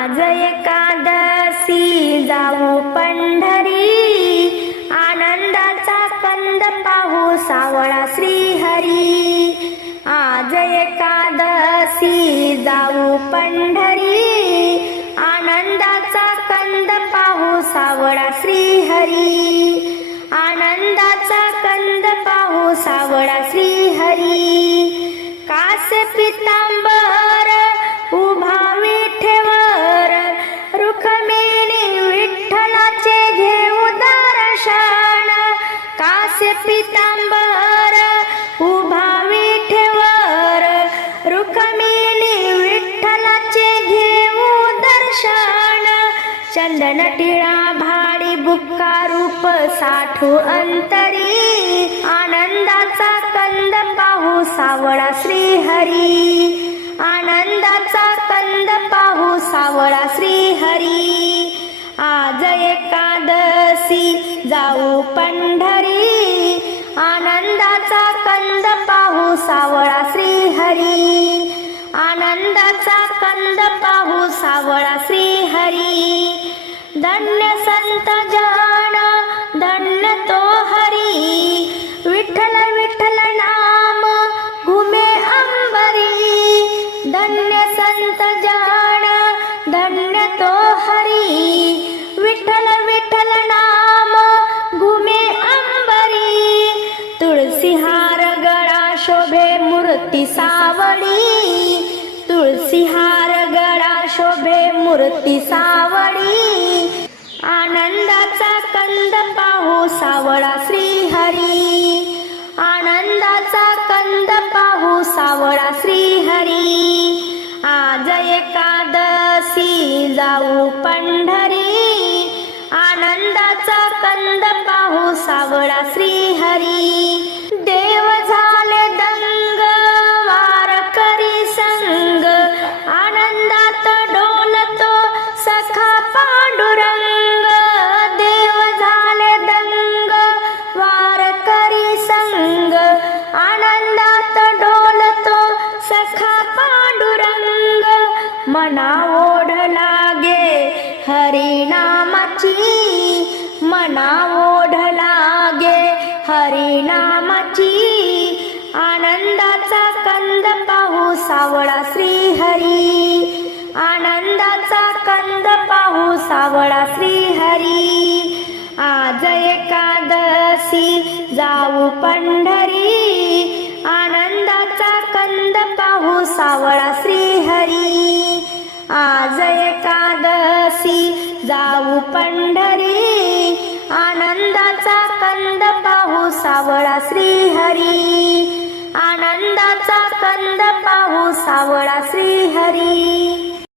आज एकादशी जाऊ पंढरी. आनंदाचा कंद पाहू सावळा श्रीहरी. आज एकादशी जाऊ पंढरी. आनंदाचा कंद पाहू सावळा श्रीहरी. आनंदाचा कंद पाहू सावळा श्रीहरी. कास पितांब पितांबर उभा विठेवर रुखमेली विठ्ठलाचे घेऊ दर्शन. चंदन टिळा भाडी बुक्का रूप साठू अंतरी आनंदाचा कंद पाहू सावळा श्रीहरी. आनंदाचा कंद पाहू सावळा श्रीहरी. आज एकादशी जाऊ पंढरी सावळा श्रीहरी. आनंदाचा कंद पाहू सावळा श्रीहरी. धन्य संत जाण धन्य तो हरी. विठ्ठल विठ्ठल नाम घुमे अंबरी. धन्य संत जाण धन्य तो हरी. विठ्ठल विठ्ठल नाम घुमे अंबरी. तुळसी हा शोभे मूर्ती सावळी तुळसी हार गळा शोभे मूर्ती सावळी. आनंदाचा कंद पाहू सावळा श्रीहरी. आनंदाचा कंद पाहू सावळा श्रीहरी. आज एकादशी जाऊ पंढर. मना ओढ लागे हरिनामाची मना ओढ लागे हरिनामाची. आनंदाचा कंद पाहू सावळा श्री हरी आनंदाचा कंद पाहू सावळा श्री हरी आज एकादशी जाऊ पंढरी आनंदाचा कंद पाहू सावळा श्री पंढरी आनंदाचा कंद पाहू सावळा श्रीहरी. आनंदाचा कंद पाहू सावळा श्रीहरी.